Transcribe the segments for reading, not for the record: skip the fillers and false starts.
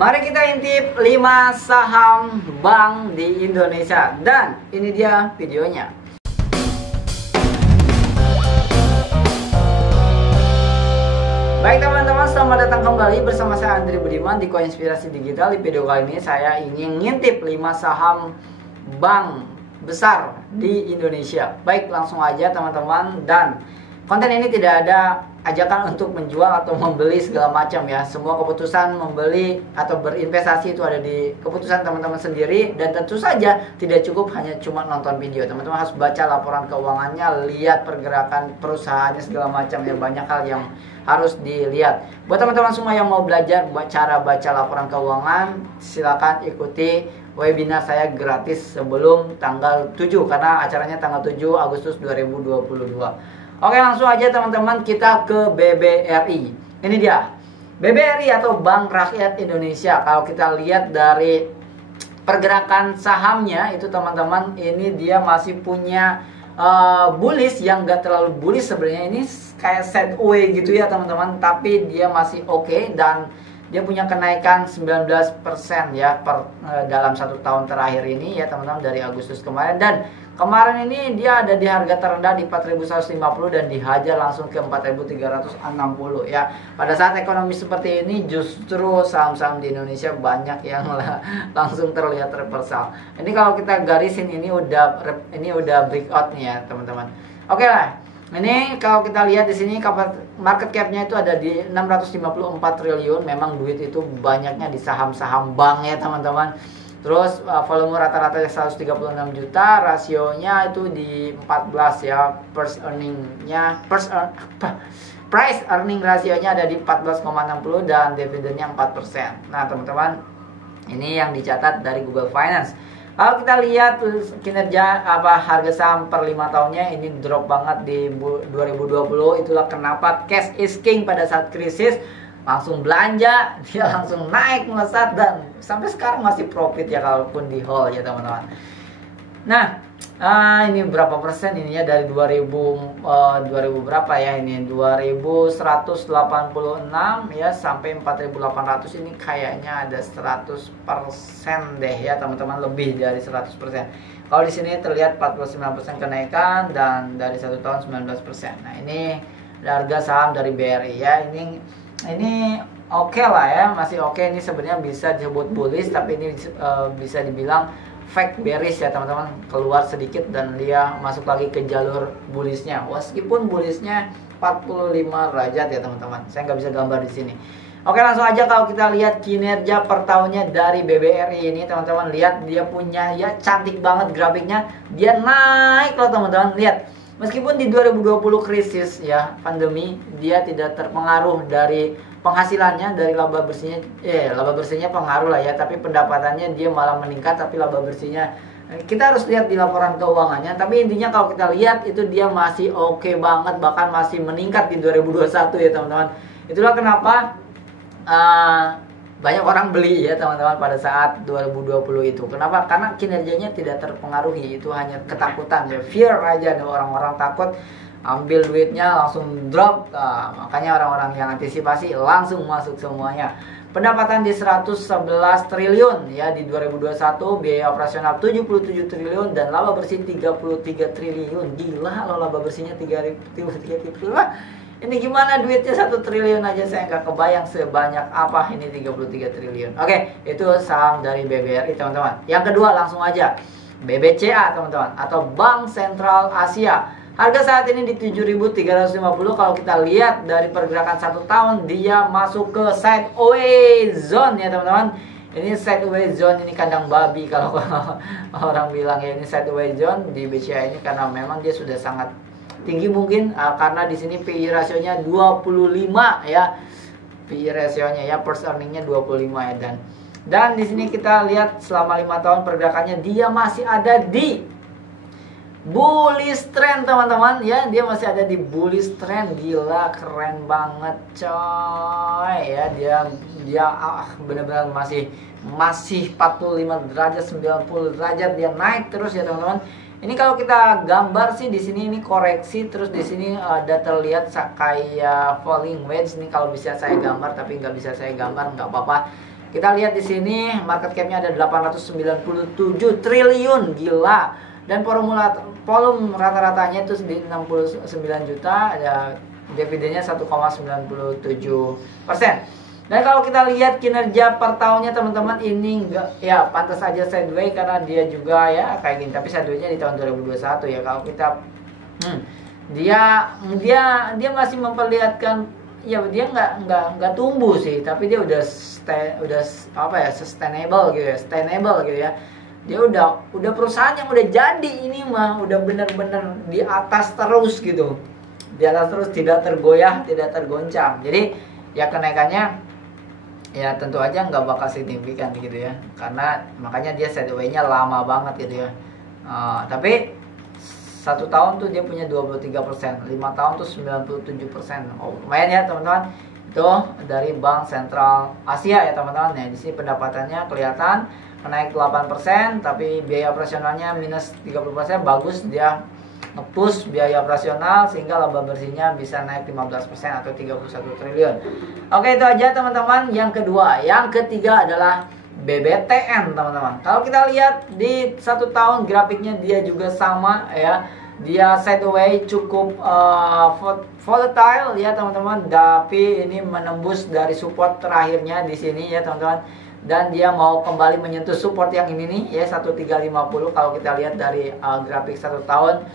Mari kita intip 5 saham bank di Indonesia. Dan ini dia videonya. Baik teman-teman, selamat datang kembali bersama saya Andri Budiman di Koinspirasi Digital. Di video kali ini saya ingin ngintip 5 saham bank besar di Indonesia. Baik, langsung aja teman-teman. Dan konten ini tidak ada ajakan untuk menjual atau membeli segala macam ya. Semua keputusan membeli atau berinvestasi itu ada di keputusan teman-teman sendiri. Dan tentu saja tidak cukup hanya cuma nonton video. Teman-teman harus baca laporan keuangannya, lihat pergerakan perusahaannya segala macam ya. Banyak hal yang harus dilihat. Buat teman-teman semua yang mau belajar cara baca laporan keuangan, silakan ikuti webinar saya gratis sebelum tanggal 7, karena acaranya tanggal 7 Agustus 2022. Oke, langsung aja teman-teman, kita ke BBRI. Ini dia BBRI atau Bank Rakyat Indonesia. Kalau kita lihat dari pergerakan sahamnya itu teman-teman, ini dia masih punya bullish yang gak terlalu bullish sebenarnya. Ini kayak sideways gitu ya teman-teman, tapi dia masih oke. Dan dia punya kenaikan 19% ya dalam 1 tahun terakhir ini ya teman-teman, dari Agustus kemarin. Dan kemarin ini dia ada di harga terendah di 4.150 dan dihajar langsung ke 4.360 ya. Pada saat ekonomi seperti ini justru saham-saham di Indonesia banyak yang langsung terlihat reversal. Ini kalau kita garisin ini udah breakout nih ya teman-teman. Oke lah. Ini kalau kita lihat di sini market cap-nya itu ada di 654 triliun. Memang duit itu banyaknya di saham-saham bank ya teman-teman. Terus volume rata-rata 136 juta, rasionya itu di 14 ya. Price earning rasionya ada di 14,60 dan dividennya 4%. Nah teman-teman, ini yang dicatat dari Google Finance. Kalau kita lihat kinerja harga saham per 5 tahunnya ini drop banget di 2020. Itulah kenapa cash is king pada saat krisis. Langsung belanja, dia langsung naik melesat dan sampai sekarang masih profit ya kalaupun di hold ya teman-teman. Nah, ini berapa persen ininya dari 2000 berapa ya ini 2186 ya sampai 4800, ini kayaknya ada 100% deh ya teman-teman, lebih dari 100%. Kalau di sini terlihat 49% kenaikan dan dari 1 tahun 19%. Nah, ini harga saham dari BRI ya. Ini oke lah ya, masih oke. Ini sebenarnya bisa disebut bullish, tapi ini bisa dibilang fake bearish ya teman-teman. Keluar sedikit dan dia masuk lagi ke jalur bullishnya. Meskipun bullishnya 45 derajat ya teman-teman. Saya nggak bisa gambar di sini. Oke, langsung aja kalau kita lihat kinerja per tahunnya dari BBRI ini teman-teman. Lihat dia punya ya cantik banget grafiknya. Dia naik loh teman-teman. Lihat. Meskipun di 2020 krisis ya pandemi, dia tidak terpengaruh dari penghasilannya, dari laba bersihnya pengaruh lah ya, tapi pendapatannya dia malah meningkat, tapi laba bersihnya kita harus lihat di laporan keuangannya. Tapi intinya kalau kita lihat itu dia masih oke banget, bahkan masih meningkat di 2021 ya teman-teman. Itulah kenapa banyak orang beli ya teman-teman pada saat 2020 itu. Kenapa? Karena kinerjanya tidak terpengaruhi, itu hanya ketakutan ya, fear aja, ada orang-orang takut ambil duitnya langsung drop. Makanya orang-orang yang antisipasi langsung masuk semuanya. Pendapatan di 111 triliun ya di 2021, biaya operasional 77 triliun dan laba bersih 33 triliun. Gila loh, laba bersihnya 33 triliun. Ini gimana duitnya 1 triliun aja, saya nggak kebayang sebanyak apa ini 33 triliun. Oke, itu saham dari BBRI teman-teman. Yang kedua langsung aja, BBCA teman-teman, atau Bank Sentral Asia. Harga saat ini di 7.350. Kalau kita lihat dari pergerakan 1 tahun, dia masuk ke sideways zone ya teman-teman. Ini sideways zone, ini kandang babi kalau orang bilang ya, ini sideways zone di BCA ini, karena memang dia sudah sangat tinggi mungkin karena di sini PI rasionya 25 ya. PI rasionya ya, first earningnya 25 ya. Dan di sini kita lihat selama 5 tahun pergerakannya dia masih ada di bullish trend teman-teman ya. Dia masih ada di bullish trend. Gila, keren banget coy ya. Dia benar-benar masih 45 derajat, 90 derajat, dia naik terus ya teman-teman. Ini kalau kita gambar sih di sini ini koreksi, terus di sini ada terlihat kayak falling wedge. Ini kalau bisa saya gambar, tapi nggak bisa saya gambar, nggak apa-apa. Kita lihat di sini market cap-nya ada 897 triliun, gila. Dan volume rata-ratanya itu di 69 juta, ada dividennya 1,97%. Dan kalau kita lihat kinerja per tahunnya teman-teman, ini enggak ya pantas saja sideways karena dia juga ya kayak gini, tapi sideways-nya di tahun 2021 ya. Kalau kita dia masih memperlihatkan ya dia nggak tumbuh sih, tapi dia udah apa ya, sustainable gitu ya. Dia udah perusahaan yang udah jadi, ini mah udah bener-bener di atas terus gitu. Di atas terus, tidak tergoyah, tidak tergoncang. Jadi ya kenaikannya ya tentu aja nggak bakal signifikan gitu ya, karena makanya dia sideways-nya lama banget gitu ya. Tapi 1 tahun tuh dia punya 23%, 5 tahun tuh 97%. Oh, lumayan ya teman-teman. Itu dari Bank Sentral Asia ya teman-teman. Ya, di sini pendapatannya kelihatan naik 8%, tapi biaya operasionalnya minus 30%. Bagus, dia nge-push biaya operasional sehingga laba bersihnya bisa naik 15% atau 31 triliun. Oke, itu aja teman-teman. Yang kedua, yang ketiga adalah BBTN teman-teman. Kalau kita lihat di 1 tahun grafiknya dia juga sama ya. Dia sideways cukup volatile ya teman-teman. Tapi ini menembus dari support terakhirnya di sini ya teman-teman. Dan dia mau kembali menyentuh support yang ini nih ya 1350 kalau kita lihat dari grafik 1 tahun.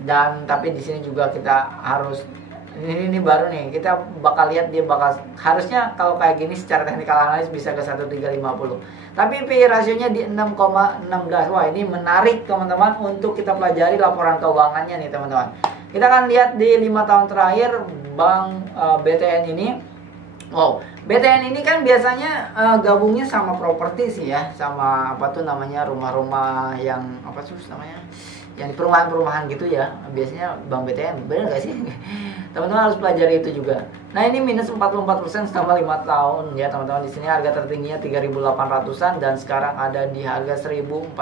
Dan tapi di sini juga kita harus ini baru nih, kita bakal lihat dia bakal harusnya kalau kayak gini secara teknikal analis bisa ke 1350. Tapi PI rasionya di 6,16. Wah, ini menarik teman-teman untuk kita pelajari laporan keuangannya nih teman-teman. Kita akan lihat di 5 tahun terakhir Bank BTN ini. Wow, BTN ini kan biasanya gabungnya sama properti sih ya, sama apa tuh namanya, rumah-rumah yang apa sih namanya, yang di perumahan-perumahan gitu ya. Biasanya Bank BTN, bener gak sih? Teman-teman harus pelajari itu juga. Nah, ini minus 44% selama 5 tahun ya teman-teman. Di sini harga tertingginya 3.800-an dan sekarang ada di harga 1.470.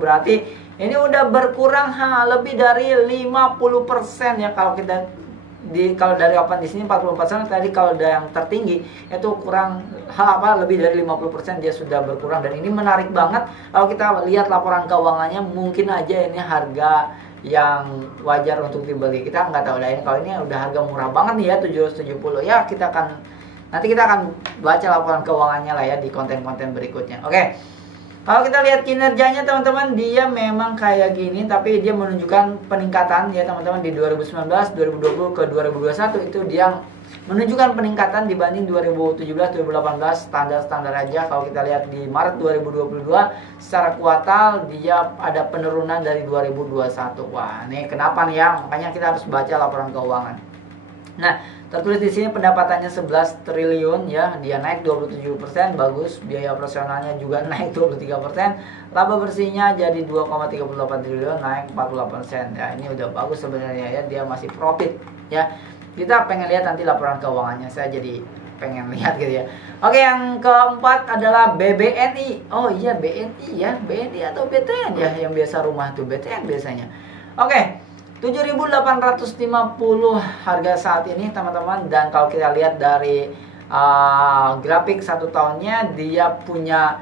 Berarti ini udah berkurang lebih dari 50% ya. Kalau dari open di sini 40%, tadi kalau ada yang tertinggi itu kurang lebih dari 50% dia sudah berkurang. Dan ini menarik banget kalau kita lihat laporan keuangannya. Mungkin aja ini harga yang wajar untuk dibeli, kita nggak tahu lain. Kalau ini udah harga murah banget nih ya 770 ya. Nanti kita akan baca laporan keuangannya lah ya di konten-konten berikutnya. Oke. Kalau kita lihat kinerjanya teman-teman, dia memang kayak gini, tapi dia menunjukkan peningkatan ya teman-teman. Di 2019, 2020 ke 2021 itu dia menunjukkan peningkatan dibanding 2017, 2018 standar-standar aja. Kalau kita lihat di Maret 2022 secara kuartal dia ada penurunan dari 2021. Wah, ini kenapa nih ya? Makanya kita harus baca laporan keuangan. Nah, tertulis di sini pendapatannya 11 triliun ya, dia naik 27%, bagus. Biaya operasionalnya juga naik 23%. Laba bersihnya jadi 2,38 triliun, naik 48%. Ya, ini udah bagus sebenarnya ya, dia masih profit ya. Kita pengen lihat nanti laporan keuangannya, saya jadi pengen lihat gitu ya. Oke, yang keempat adalah BBNI. Oh iya, BNI ya, BNI atau BTN ya, yang biasa rumah tuh BTN biasanya. Oke, 7.850 harga saat ini teman-teman. Dan kalau kita lihat dari grafik 1 tahunnya, dia punya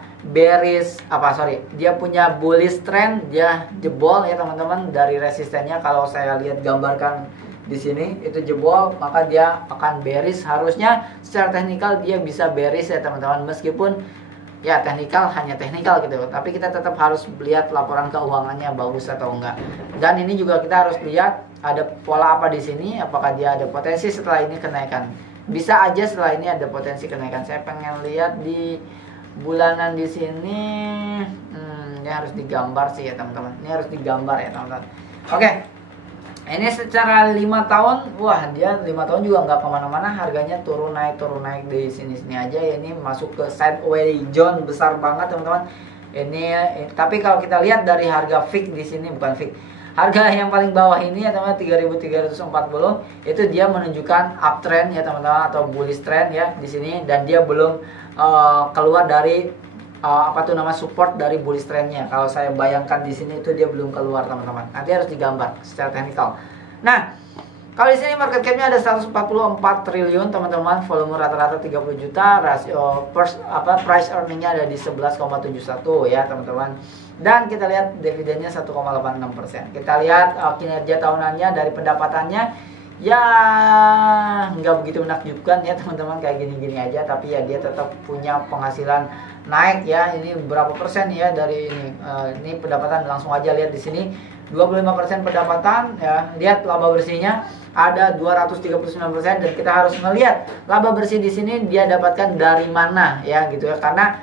dia punya bullish trend, dia jebol ya teman-teman dari resistennya. Kalau saya lihat gambarkan di sini itu jebol, maka dia akan bearish. Harusnya secara teknikal dia bisa bearish ya teman-teman, meskipun ya teknikal hanya teknikal gitu, tapi kita tetap harus lihat laporan keuangannya bagus atau enggak. Dan ini juga kita harus lihat ada pola apa di sini, apakah dia ada potensi setelah ini kenaikan. Bisa aja setelah ini ada potensi kenaikan. Saya pengen lihat di bulanan di sini. Ini harus digambar sih ya teman-teman. Ini harus digambar ya teman-teman. Oke. Ini secara 5 tahun, wah dia 5 tahun juga nggak kemana-mana, harganya turun naik di sini-sini aja ya. Ini masuk ke sideways zone besar banget teman-teman. Tapi kalau kita lihat dari harga fix di sini, bukan fix, harga yang paling bawah ini ya teman-teman 3.340, itu dia menunjukkan uptrend ya teman-teman, atau bullish trend ya di sini, dan dia belum keluar dari support dari bullish trendnya. Kalau saya bayangkan di sini itu dia belum keluar teman-teman. Nanti harus digambar secara teknikal. Nah, Kalau di sini market cap-nya ada 144 triliun, teman-teman. Volume rata-rata 30 juta, rasio price earning-nya ada di 11,71 ya, teman-teman. Dan kita lihat dividennya 1,86%. Kita lihat kinerja tahunannya dari pendapatannya ya nggak begitu menakjubkan ya, teman-teman, kayak gini-gini aja, tapi ya dia tetap punya penghasilan naik ya. Ini berapa persen ya dari ini pendapatan, langsung aja lihat di sini 25% pendapatan ya. Lihat laba bersihnya ada 239%, dan kita harus melihat laba bersih di sini dia dapatkan dari mana ya gitu ya. Karena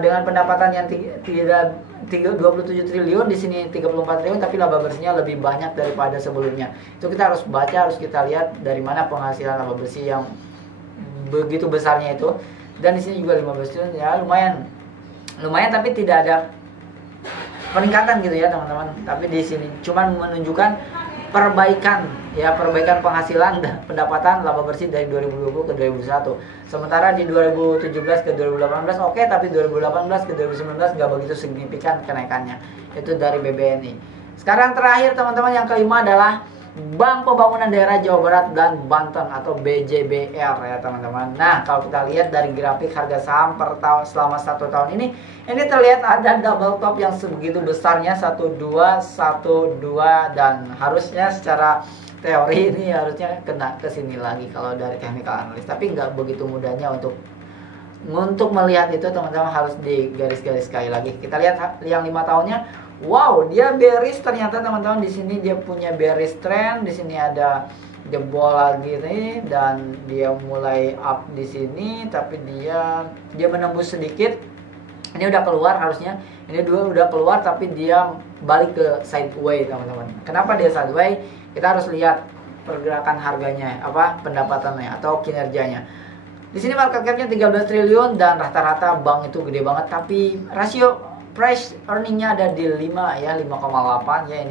dengan pendapatan yang tidak 27 triliun, di sini 34 triliun, tapi laba bersihnya lebih banyak daripada sebelumnya. Itu kita harus baca, harus kita lihat dari mana penghasilan laba bersih yang begitu besarnya itu. Dan di sini juga 15 triliun ya, lumayan tapi tidak ada peningkatan gitu ya, teman-teman. Tapi di sini cuman menunjukkan perbaikan penghasilan dan pendapatan laba bersih dari 2020 ke 2021. Sementara di 2017 ke 2018 oke, tapi 2018 ke 2019 nggak begitu signifikan kenaikannya. Itu dari BBNI. Sekarang terakhir, teman-teman, yang kelima adalah Bank Pembangunan Daerah Jawa Barat dan Banten atau BJBR ya, teman-teman. Nah, kalau kita lihat dari grafik harga saham per tahun selama 1 tahun ini terlihat ada double top yang sebegitu besarnya, 1212, dan harusnya secara teori ini harusnya kena ke sini lagi kalau dari technical analyst. Tapi nggak begitu mudahnya untuk melihat itu, teman-teman, harus di garis-garis sekali lagi. Kita lihat yang 5 tahunnya. Wow, dia bearish ternyata, teman-teman. Di sini dia punya bearish trend, di sini ada jebol lagi nih, dan dia mulai up di sini, tapi dia menembus sedikit. Ini udah keluar harusnya. Ini dua udah keluar, tapi dia balik ke sideways, teman-teman. Kenapa dia sideways? Kita harus lihat pergerakan harganya, pendapatannya atau kinerjanya. Di sini market cap-nya 13 triliun dan rata-rata bank itu gede banget, tapi rasio price earning-nya ada di 5 ya, 5,8 ya.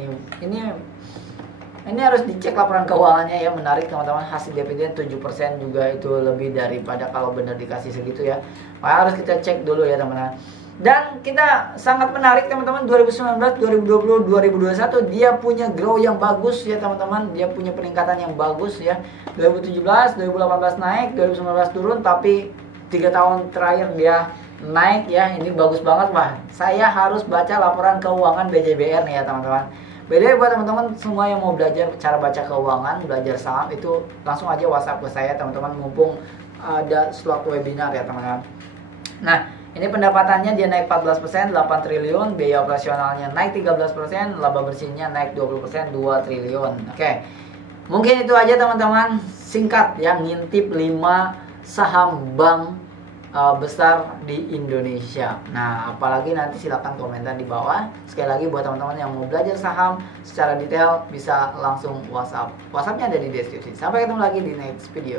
Ini harus dicek laporan keuangannya ya, menarik, teman-teman. Hasil dividen 7% juga itu lebih daripada kalau benar dikasih segitu ya. Maka harus kita cek dulu ya, teman-teman. Dan kita sangat menarik, teman-teman, 2019, 2020, 2021 dia punya grow yang bagus ya, teman-teman. Dia punya peningkatan yang bagus ya. 2017, 2018 naik, 2019 turun, tapi 3 tahun terakhir dia naik ya. Ini bagus banget, Pak. Saya harus baca laporan keuangan BJBR nih ya, teman-teman. Beda buat teman-teman semua yang mau belajar cara baca keuangan, belajar saham, itu langsung aja WhatsApp ke saya, teman-teman, mumpung ada slot webinar ya, teman-teman. Nah, ini pendapatannya dia naik 14%, 8 triliun, biaya operasionalnya naik 13%, laba bersihnya naik 20%, 2 triliun. Oke. Mungkin itu aja, teman-teman, singkat ya, ngintip 5 saham bank besar di Indonesia. Nah, apalagi nanti silakan komentar di bawah. Sekali lagi buat teman-teman yang mau belajar saham secara detail bisa langsung WhatsApp. WhatsAppnya ada di deskripsi. Sampai ketemu lagi di next video.